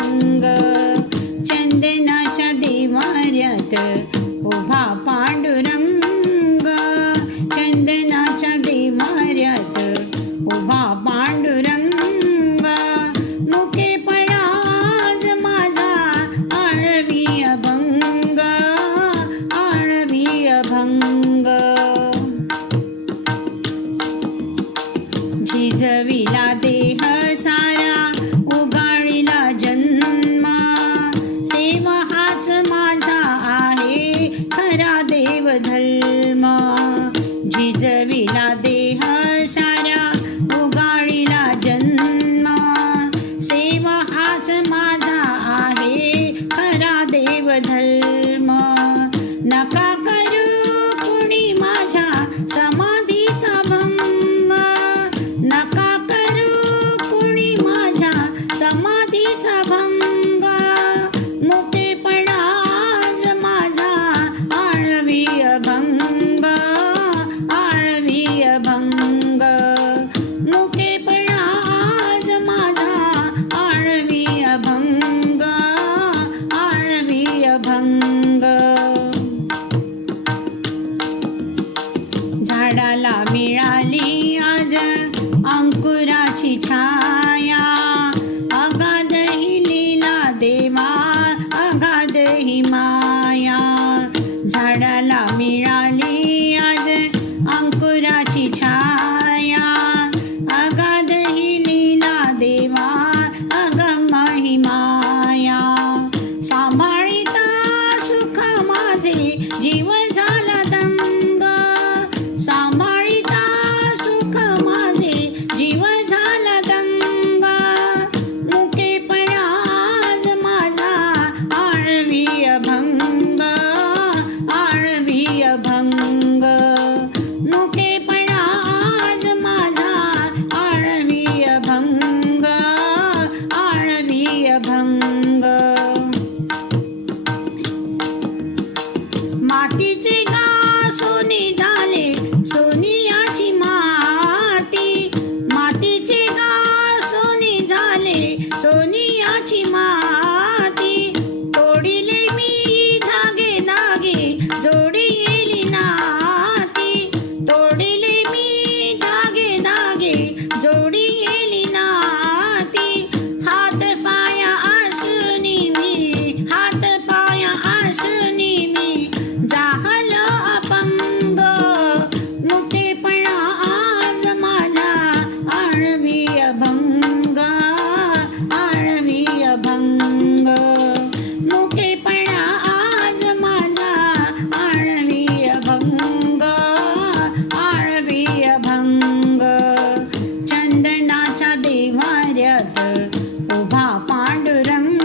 रंग चंदनाच्या देवाऱ्यात उभा पांडुरंग. चंदनाच्या देवाऱ्यात उभा पांडुरंग. मुखे पडाज माझा आळवी अभंग. आळवी अभंग. झिजविला हाच माझा आहे खरा देव देवधर्म. झाडाला मिळाली आज. பாண்டுரம்